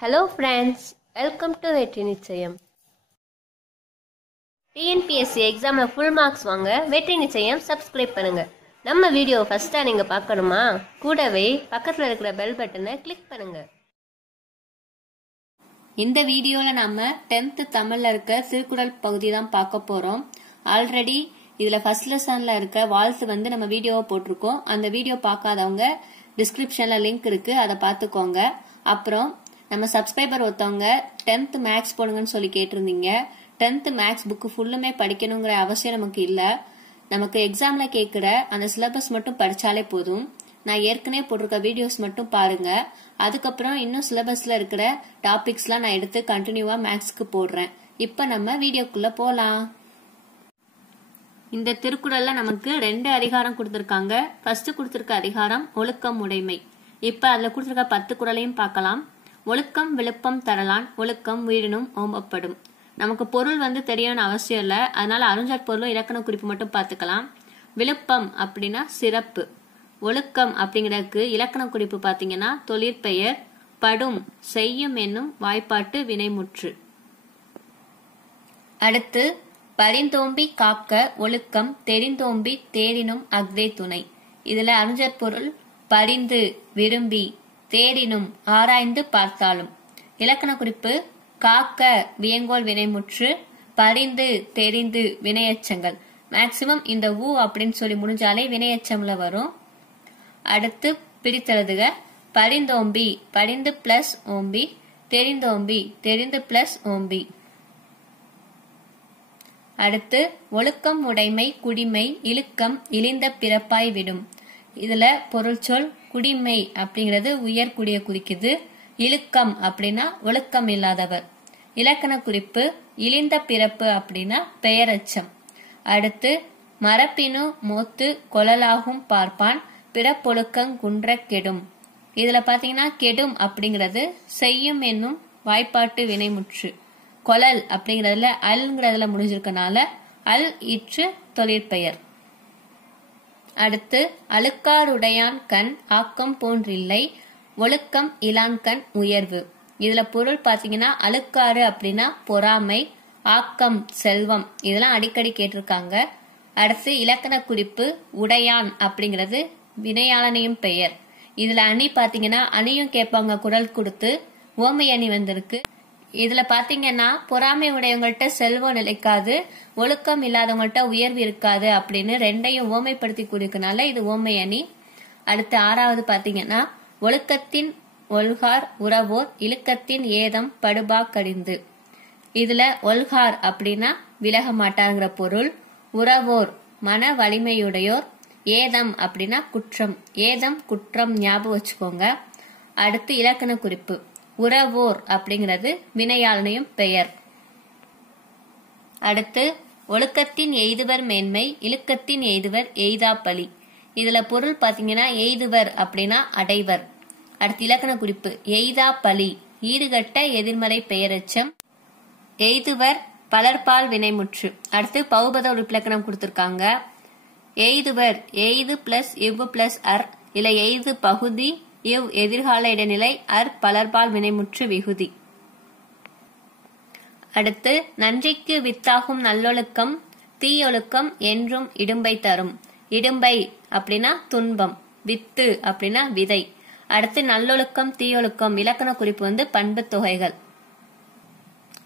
Hello friends welcome to வெற்றி நிச்சயம். TNPSC எக்ஸாமில் ஃபுல் மார்க்ஸ் வாங்க வெற்றி நிச்சயம் சப்ஸ்கிரைப் பண்ணுங்க. நம்ம வீடியோ ஃபஸ்ட்டாக நீங்கள் பார்க்கணுமா? கூடவே பக்கத்தில் இருக்கிற பெல் பட்டனை கிளிக் பண்ணுங்க. இந்த வீடியோவில் நம்ம டென்த்து தமிழில் இருக்க திருக்குறள் பகுதி தான் பார்க்க போகிறோம் ஆல்ரெடி இதில் ஃபர்ஸ்ட் லெசனில் இருக்க வால்ஸ் வந்து நம்ம வீடியோவை போட்டிருக்கோம். அந்த வீடியோ பார்க்காதவங்க டிஸ்கிரிப்ஷனில் லிங்க் இருக்குது அதை பார்த்துக்கோங்க. அப்புறம் நம்ம சப்ஸ்கிரைபர் ஒருத்தவங்க டென்த் மேக்ஸ் போடுங்கன்னு சொல்லி கேட்டிருந்தீங்க. டென்த் மேக்ஸ் புக்கு ஃபுல்லுமே படிக்கணுங்கிற அவசியம் நமக்கு இல்லை. நமக்கு எக்ஸாமில் கேட்குற அந்த சிலபஸ் மட்டும் படித்தாலே போதும். நான் ஏற்கனவே போட்டிருக்க வீடியோஸ் மட்டும் பாருங்க. அதுக்கப்புறம் இன்னும் சிலபஸ்ல இருக்கிற டாபிக்ஸ்லாம் நான் எடுத்து கண்டினியூவா மேக்ஸ்க்கு போடுறேன். இப்போ நம்ம வீடியோக்குள்ள போலாம். இந்த திருக்குறள்ல நமக்கு ரெண்டு அதிகாரம் கொடுத்திருக்காங்க. ஃபர்ஸ்ட் கொடுத்திருக்க அதிகாரம் ஒழுக்கம் உடைமை. இப்ப அதுல கொடுத்திருக்க பத்து குரலையும் பார்க்கலாம். ஒழுக்கம் விழுப்பம் தரலான் ஒழுக்கம் உயிரினும் ஓம்பப்படும். நமக்கு பொருள் வந்து தெரியணும்னு அவசியம் இல்லை. அதனால அறிஞர் பொருளும் இலக்கண குறிப்பு மட்டும் பார்த்துக்கலாம். விழுப்பம் அப்படின்னா சிறப்பு. ஒழுக்கம் அப்படிங்கிறதுக்கு இலக்கண குறிப்பு பார்த்தீங்கன்னா தொழிற்பெயர் படும் செய்யும் என்னும் வாய்ப்பாட்டு வினைமுற்று. அடுத்து பரிந்தோம்பி காக்க ஒழுக்கம் தெரிந்தோம்பி தேரினும் அக்தே துணை. இதுல அறிஞர் பொருள் பரிந்து விரும்பி தேரினும் ஆராய்ந்து பார்த்தாலும். இலக்கண குறிப்பு காக்க வியங்கோல் வினைமுற்று பரிந்து தெரிந்து வினையச்சங்கள். மேக்சிமம் இந்த ஊ அப்படின்னு சொல்லி முடிஞ்சாலே வினையச்சம்ல வரும். அடுத்து பிரித்தெழுதுக. பரிந்தோம்பி படிந்து பிளஸ் ஓம்பி தெரிந்தோம்பி தெரிந்து பிளஸ் ஓம்பி. அடுத்து ஒழுக்கம் உடைமை குடிமை இழுக்கம் இழிந்த பிறப்பாய் விடும். இதுல பொருள் சொல் குடிமை அப்படிங்கிறது உயர்குடிய குறிக்குது. இழுக்கம் அப்படின்னா ஒழுக்கம் இல்லாதவர். இலக்கண குறிப்பு இழிந்த பிறப்பு அப்படின்னா பெயரச்சம். அடுத்து மரப்பினு மோத்து கொழலாகும் பார்ப்பான் பிறப்பொழுக்கங் குன்ற கெடும். இதுல பாத்தீங்கன்னா கெடும் அப்படிங்கிறது செய்யும் என்னும் வாய்ப்பாட்டு வினைமுற்று. கொழல் அப்படிங்கறதுல அல்ங்கிறதுல முடிஞ்சிருக்கனால அல் இற்று தொழிற்பெயர். அடுத்து அழுக்காருடையான் கண் ஆக்கம் போன்றில்லை ஒழுக்கம் இலான் உயர்வு. இதுல பொருள் பாத்தீங்கன்னா அழுக்காறு அப்படின்னா பொறாமை ஆக்கம் செல்வம். இதெல்லாம் அடிக்கடி கேட்டிருக்காங்க. அடுத்து இலக்கண குறிப்பு உடையான் அப்படிங்கிறது வினையாளனையும் பெயர். இதுல அணி பாத்தீங்கன்னா அணியும் கேட்பாங்க குரல் கொடுத்து. ஓமை அணி வந்திருக்கு. இதுல பாத்தீங்கன்னா பொறாமை உடையவங்கள்ட்ட செல்வம் நிலைக்காது ஒழுக்கம் இல்லாதவங்கள்ட்ட உயர்வு இருக்காது அப்படின்னு ரெண்டையும் ஓமைப்படுத்தி கூறியதுனால இது ஓமை அணி. அடுத்து ஆறாவது பாத்தீங்கன்னா ஒழுக்கத்தின் ஒல்கார் உறவோர் இழுக்கத்தின் ஏதம் படுபா கடிந்து. இதுல ஒல்கார் அப்படின்னா விலக மாட்டாங்கிற பொருள். உறவோர் மன வலிமையுடையோர் ஏதம் அப்படின்னா குற்றம். ஏதம் குற்றம் ஞாபகம் வச்சுக்கோங்க. அடுத்து இலக்கண குறிப்பு. உறவோர் அப்படிங்கிறது வினையாளனையும் பெயர். அடுத்து ஒழுக்கத்தின் எய்துவர் மேன்மை இழுக்கத்தின் எய்துவர் எய்தாப்பலி பலி இதுல பொருள் பாத்தீங்கன்னா எய்துவர் அப்படின்னா அடைவர். அடுத்து இலக்கண குறிப்பு எய்தா பலி ஈடுகட்ட எதிர்மறை பெயரச்சம் எய்துவர் பலர்பால் வினைமுற்று. அடுத்து பௌபத உறுப்பிலக்கணம் கொடுத்திருக்காங்க. எய்துவர் எய்து பிளஸ் இவ்வு பிளஸ் அர் இல்ல எய்து பகுதி இவ் எதிர்கால இடைநிலை அற் பலர்பால் வினைமுற்று விகுதி. அடுத்து நன்றிக்கு வித்தாகும் நல்லொழுக்கம் தீயொழுக்கம் என்றும் இடும்பை தரும். இடும்பை அப்படின்னா துன்பம் வித்து அப்படின்னா விதை. அடுத்து நல்லொழுக்கம் தீயொழுக்கம் இலக்கண குறிப்பு வந்து பண்பு தொகைகள்.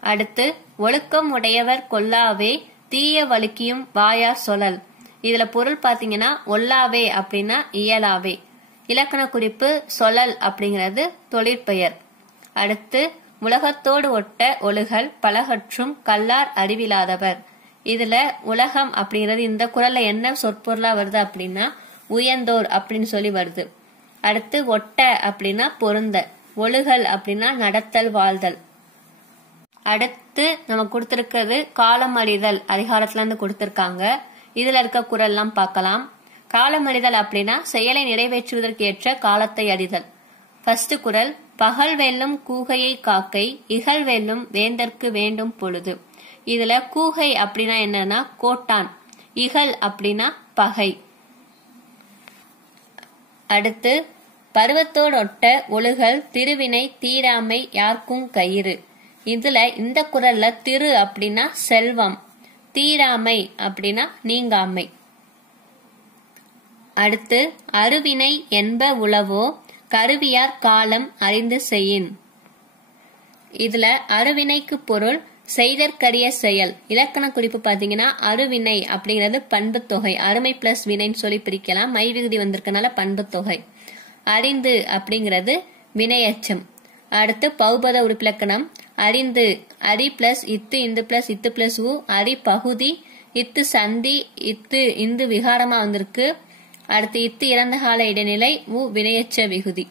அடுத்து ஒழுக்கம் உடையவர் கொல்லாவே தீய வழுக்கியும் வாயார் சொல்லல் இதுல பொருள் பாத்தீங்கன்னா ஒல்லாவே அப்படின்னா இயலாவே. இலக்கண குறிப்பு சொல்லல் அப்படிங்கிறது தொழிற்பெயர். அடுத்து உலகத்தோடு ஒட்ட ஒழுகல் பலகற்றும் கல்லார் அறிவிலாதவர். இதுல உலகம் அப்படிங்கிறது இந்த குரல்ல என்ன சொற்பொருளா வருது அப்படின்னா உயர்ந்தோர் அப்படின்னு சொல்லி வருது. அடுத்து ஒட்ட அப்படின்னா பொருந்த ஒழுகல் அப்படின்னா நடத்தல் வாழ்தல். அடுத்து நம்ம கொடுத்திருக்கிறது காலம் அறிதல் அதிகாரத்துல இருந்து கொடுத்திருக்காங்க. இதுல இருக்க குரல்லாம் பார்க்கலாம். காலம் அறிதல் அப்படின்னா செயலை நிறைவேற்றுவதற்கு ஏற்ற காலத்தை அறிதல் ஃபர்ஸ்ட் குரல் பகல் வெல்லும் கூகையை காக்கை இகழ் வெல்லும் வேந்தற்கு வேண்டும் பொழுது. இதுல கூகை அப்படின்னா என்னன்னா கோட்டான் இகழ் அப்படின்னா பகை. அடுத்து பருவத்தோடொட்ட ஒழுகல் திருவினை தீராமை யார்க்கும் கயிறு. இதுல இந்த குரல்ல திரு அப்படின்னா செல்வம் தீராமை அப்படின்னா நீங்காமை. அடுத்து அருவினை என்ப உளவோ கருவியார் காலம் அறிந்து செய்யின். இதுல அருவினைக்கு பொருள் செய்தற்கரிய செயல். இலக்கண குறிப்பு பாத்தீங்கன்னா அருவினை அப்படிங்கிறது பண்பு தொகை. அருமை பிளஸ் வினைன்னு சொல்லி பிரிக்கலாம். மை விகுதி வந்திருக்கனால பண்பு தொகை. அறிந்து அப்படிங்கிறது வினையச்சம். அடுத்து பௌபத உறுப்பிலக்கணம். அறிந்து அரி பிளஸ் இத்து இந்து பிளஸ் இத்து பிளஸ் உ அரி பகுதி இத்து சந்தி இத்து இந்து விகாரமா வந்திருக்கு. அடுத்து இத்து இறந்த கால இடைநிலை உ வினையச்ச விகுதி.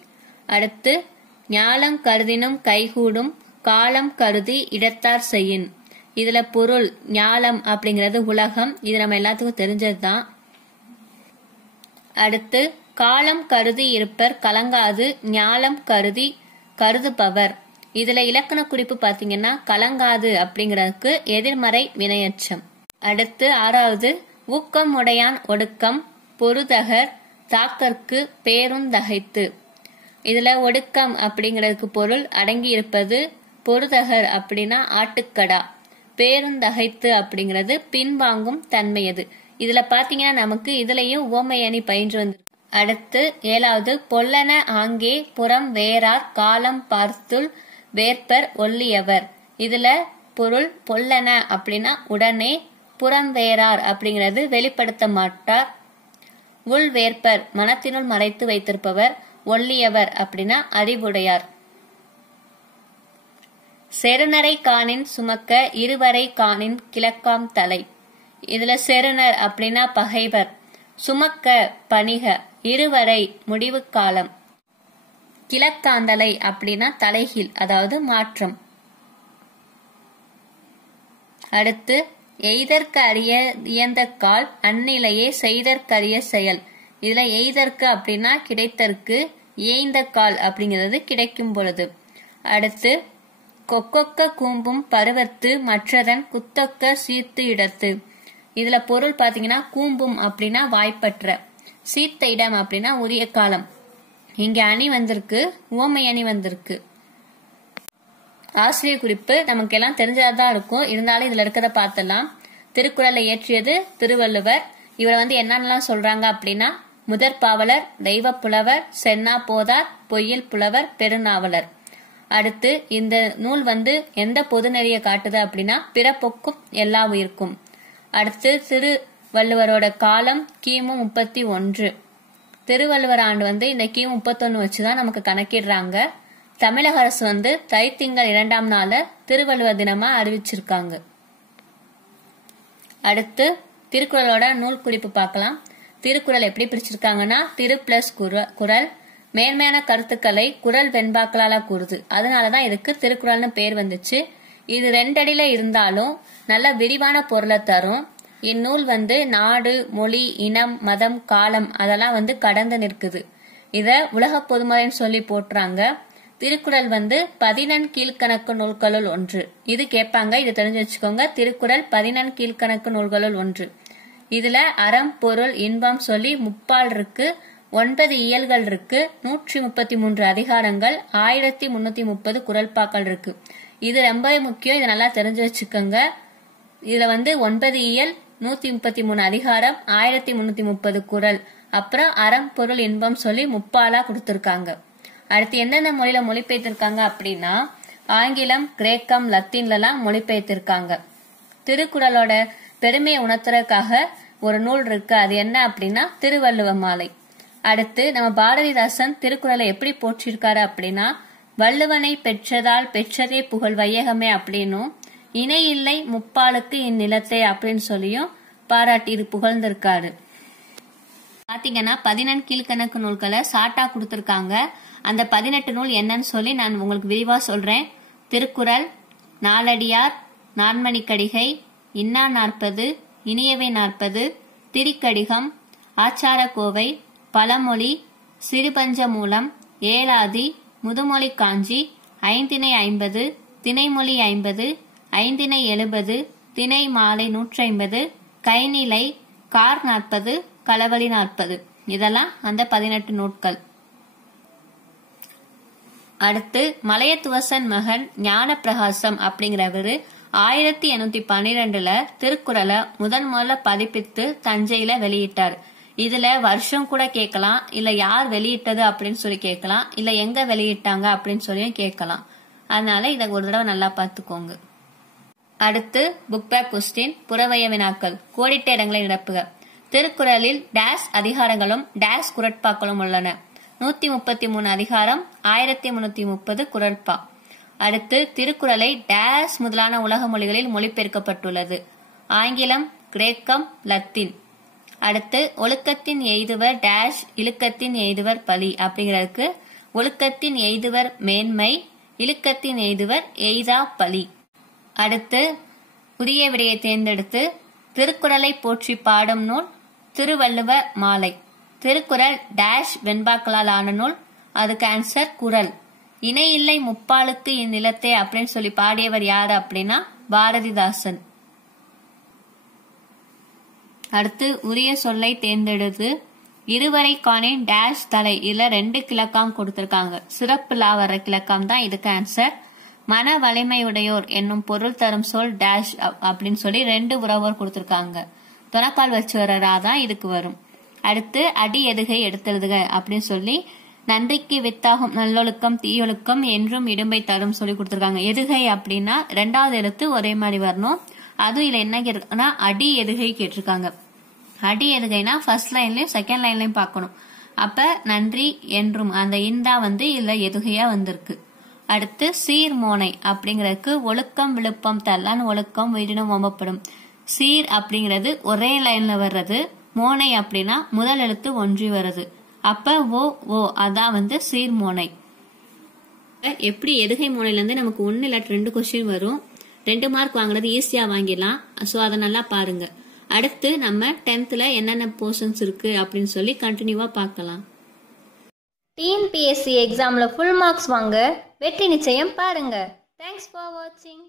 அடுத்து ஞாலம் கருதினும் கைகூடும் காலம் கருதி இடத்தார் செய்யின். இதுல பொருள் ஞாலம் அப்படிங்கிறது உலகம். இது நம்ம எல்லாத்துக்கும் தெரிஞ்சதுதான். அடுத்து காலம் கருதி இருப்பர் கலங்காது ஞாலம் கருதி கருதுபவர். இதுல இலக்கண குறிப்பு பாத்தீங்கன்னா கலங்காது அப்படிங்கிறதுக்கு எதிர்மறை வினையச்சம் அடுத்து ஆறாவது ஊக்கம் உடையான் ஒடுக்கம் பொருதகர் தாக்கற்கு பேருந்தகைத்து இதுல ஒடுக்கம் அப்படிங்கிறதுக்கு பொருள் அடங்கி இருப்பது பொருதகர் அப்படின்னா ஆட்டுக்கடா. பேருந்தகைத்து அப்படிங்கிறது பின்வாங்கும் தன்மையது. இதுல பாத்தீங்கன்னா நமக்கு இதுலயும் ஓமையணி பயின்று வந்து அடுத்து ஏழாவது பொல்லன ஆங்கே புறம் வேறார் காலம் பார்த்துள் வேற்பர் ஒல்லியவர் இதுல பொருள் பொல்லன அப்படின்னா உடனே புறம் வேறார் அப்படிங்கிறது வெளிப்படுத்த மாட்டார். உள் வேற்பர் மனத்தினுள் மறைத்து வைத்திருப்பவர் ஒல்லியவர் அப்படின்னா அறிவுடையார். செருநரை காணின் சுமக்க இருவரை காணின் கிழக்காம் தலை. இதுல செருநர் அப்படின்னா பகைவர். சுமக்க பணிக இருவரை முடிவு காலம். கிழக்காந்தலை அப்படின்னா தலைகீழ் அதாவது மாற்றம். அடுத்து எய்தற்கு அறிய இயந்த கால் அந்நிலையே செய்தற்கரிய செயல். இதுல எய்தற்கு அப்படின்னா கிடைத்தற்கு ஏய்ந்த கால் அப்படிங்கிறது கிடைக்கும் பொழுது. அடுத்து கொக்கொக்க கூம்பும் பருவத்து மற்றதன் குத்தொக்க சீர்த்து இடத்து. இதுல பொருள் பாத்தீங்கன்னா கூம்பும் அப்படின்னா வாய்ப்பற்ற. சீர்த்த இடம் அப்படின்னா உரிய காலம். இங்க அணி வந்திருக்கு ஓமை அணி வந்திருக்கு. ஆசிரியர் குறிப்பு நமக்கு எல்லாம் தெரிஞ்சதான் இருக்கும். இருந்தாலும் இதுல இருக்கிறத பார்த்தலாம் திருக்குறளை இயற்றியது திருவள்ளுவர். இவரை வந்து என்னென்னலாம் சொல்றாங்க அப்படின்னா முதற் பாவலர் தெய்வ புலவர் சென்னா போதார் பொய்யில் புலவர் பெருநாவலர். அடுத்து இந்த நூல் வந்து எந்த பொதுநெறிய காட்டுது அப்படின்னா பிறப்புக்கும் எல்லா உயிர்க்கும். அடுத்து திருவள்ளுவரோட காலம் கிமு முப்பத்தி ஒன்று. திருவள்ளுவர் ஆண்டு வந்து இந்த கிமு முப்பத்தொன்னு வச்சுதான் நமக்கு கணக்கிடுறாங்க. தமிழக அரசு வந்து தைத்திங்கள் இரண்டாம் நாள திருவள்ளுவர் தினமா அறிவிச்சிருக்காங்க. அடுத்து திருக்குறளோட நூல் குறிப்பு பார்க்கலாம். திருக்குறள் எப்படி பிரிச்சிருக்காங்கன்னா திரு பிளஸ் குரல் மேன்மையான கருத்துக்களை குரல் வெண்பாக்களால கூறுது. அதனாலதான் இதுக்கு திருக்குறள்னு பேர் வந்துச்சு. இது ரெண்டடியில இருந்தாலும் நல்ல விரிவான பொருளை தரும். இந்நூல் வந்து நாடு மொழி இனம் மதம் காலம் அதெல்லாம் வந்து கடந்து நிற்குது. இத உலக பொதுமறைன்னு சொல்லி போட்டுறாங்க. திருக்குறள் வந்து பதினெண் கீழ்கணக்கு நூல்களுள் ஒன்று. இது கேட்பாங்க இது தெரிஞ்சு வச்சுக்கோங்க. திருக்குறள் பதினெண் கீழ்கணக்கு நூல்களுள் ஒன்று. இதுல அறம் பொருள் இன்பம் சொல்லி முப்பால் இருக்கு ஒன்பது இயல்கள் இருக்கு நூற்றி முப்பத்தி மூன்று அதிகாரங்கள் ஆயிரத்தி முன்னூத்தி முப்பது குரல்பாக்கள் இருக்கு. இது ரொம்பவே முக்கியம் இதை நல்லா தெரிஞ்சு வச்சுக்கோங்க. இதுல வந்து ஒன்பது இயல் நூத்தி முப்பத்தி மூணு அதிகாரம் ஆயிரத்தி முன்னூத்தி முப்பது குரல். அப்புறம் அறம் பொருள் இன்பம் சொல்லி முப்பாலா கொடுத்திருக்காங்க. அடுத்து எந்தெந்த மொழியில மொழிபெயர்த்திருக்காங்க அப்படின்னா ஆங்கிலம் கிரேக்கம் லத்தீன்லலாம் மொழிபெயர்த்திருக்காங்க. திருக்குறளோட பெருமையை உணர்த்துறதுக்காக ஒரு நூல் இருக்கு. அது என்ன அப்படின்னா திருவள்ளுவ மாலை. அடுத்து நம்ம பாரதிதாசன் திருக்குறளை எப்படி போற்றிருக்காரு அப்படின்னா வள்ளுவனை பெற்றதால் பெற்றதே புகழ் வையகமே அப்படின்னும் இணை இல்லை முப்பாலுக்கு இந்நிலத்தை அப்படின்னு சொல்லியும் பாராட்டி இது புகழ்ந்திருக்காரு. பாத்தீங்கன்னா பதினெண் கீழ்கணக்கு நூல்களை சாட்டா கொடுத்திருக்காங்க. அந்த பதினெட்டு நூல் என்னன்னு சொல்லி நான் உங்களுக்கு விரிவா சொல்றேன். திருக்குறள் நாலடியார் நான்மணிக்கடிகை இன்னா நாற்பது இனியவை நாற்பது திரிக்கடிகம் ஆச்சாரக்கோவை பழமொழி சிறுபஞ்ச மூலம் ஏலாதி முதுமொழி காஞ்சி ஐந்தினை ஐம்பது திணைமொழி ஐம்பது ஐந்தினை எழுபது திணை மாலை நூற்றி ஐம்பது கைநிலை கார் நாற்பது களவழி நாற்பது. இதெல்லாம் அந்த பதினெட்டு நூட்கள். அடுத்து மலையத்துவசன் மகன் ஞானப்பிரகாசம் அப்படிங்கிறவரு ஆயிரத்தி எண்ணூத்தி பன்னிரெண்டுல திருக்குறளை முதன் முதல்ல பதிப்பித்து தஞ்சையில வெளியிட்டார். இதுல வருஷம் கூட கேட்கலாம் இல்ல யார் வெளியிட்டது அப்படின்னு சொல்லி கேட்கலாம் இல்ல எங்க வெளியிட்டாங்க அப்படின்னு சொல்லியும் கேட்கலாம். அதனால இதை ஒரு தடவை நல்லா பார்த்துக்கோங்க. அடுத்து புக் பேக் கொஸ்டின் புறவய வினாக்கள். கோடிட்ட இடங்களை நிரப்புக. திருக்குறளில் டேஷ் அதிகாரங்களும் டேஷ் குரட்பாக்களும் உள்ளன. நூத்தி முப்பத்தி மூணு அதிகாரம் ஆயிரத்தி முன்னூத்தி முப்பது குரட்பா. அடுத்து திருக்குறளை டேஷ் முதலான உலக மொழிகளில் மொழிபெயர்க்கப்பட்டுள்ளது. ஆங்கிலம் கிரேக்கம் லத்தீன். அடுத்து ஒழுக்கத்தின் எய்துவர் டேஷ் இழுக்கத்தின் எய்துவர் பலி அப்படிங்கிறதுக்கு ஒழுக்கத்தின் எய்துவர் மேன்மை இழுக்கத்தின் எய்துவர் எய்தா பலி. அடுத்து புதிய விடையை தேர்ந்தெடுத்து திருக்குறளை போற்றி பாடும் நூல் திருவள்ளுவ மாலை. திருக்குறள் டேஷ் வெண்பாக்களால் ஆன நூல். அதுக்கு ஆன்சர் குரல் இணை இல்லை முப்பாலுக்கு இந்நிலத்தை அப்படின்னு சொல்லி பாடியவர் யாரு அப்படின்னா பாரதிதாசன். அடுத்து உரிய சொல்லை தேர்ந்தெடுத்து இருவரை காணேன் டேஷ் தலை இதுல ரெண்டு கிழக்காம் கொடுத்திருக்காங்க. சிறப்பு லாவர கிழக்காம் தான் இதுக்கு ஆன்சர் மன வலிமையுடையோர் என்னும் பொருள் தரும் சொல் டேஷ் அப்- அப்படின்னு சொல்லி ரெண்டு உறவோர் கொடுத்திருக்காங்க. துணக்கால் வச்சவரரா தான் இதுக்கு வரும். அடுத்து அடி எதுகை எடுத்தெழுதுக அப்படின்னு சொல்லி நன்றிக்கு வித்தாகும் நல்லொழுக்கம் தீயொழுக்கம் என்றும் இடும்பை தரும் சொல்லி கொடுத்திருக்காங்க. எதுகை அப்படின்னா ரெண்டாவது எழுத்து ஒரே மாதிரி வரணும். அதுவும் இதுல என்ன கேட்டிருக்குன்னா அடி எதுகை கேட்டிருக்காங்க. அடி எதுகைனா ஃபர்ஸ்ட் லைன்லயும் செகண்ட் லைன்லயும் பார்க்கணும். அப்ப நன்றி என்றும் அந்த இந்தா வந்து இதுல எதுகையா வந்திருக்கு. அடுத்து சீர்மோனை அப்படிங்கறதுக்கு அப்படிங்கிறதுக்கு ஒழுக்கம் விழுப்பம் தல்லான் ஒழுக்கம் உயிரினம் ஓம்பப்படும் சீர் அப்படிங்கிறது ஒரே லைன்ல வர்றது மோனை அப்படின்னா முதல் எழுத்து ஒன்றி வருது அப்ப ஓ ஓ அதான் வந்து சீர் மோனை. எப்படி எதுகை மோனையில இருந்து நமக்கு ஒன்னு இல்லாட்டி ரெண்டு கொஸ்டின் வரும்? ரெண்டு மார்க் வாங்குறது ஈஸியா வாங்கிடலாம். சோ அதை நல்லா பாருங்க. அடுத்து நம்ம டென்த்ல என்னென்ன போர்ஷன்ஸ் இருக்கு அப்படின்னு சொல்லி கண்டினியூவா பார்க்கலாம். டிஎன்பிஎஸ்சி எக்ஸாமில் ஃபுல் மார்க்ஸ் வாங்க. வெற்றி நிச்சயம் பாருங்க. தேங்க்ஸ் ஃபார் வாட்சிங்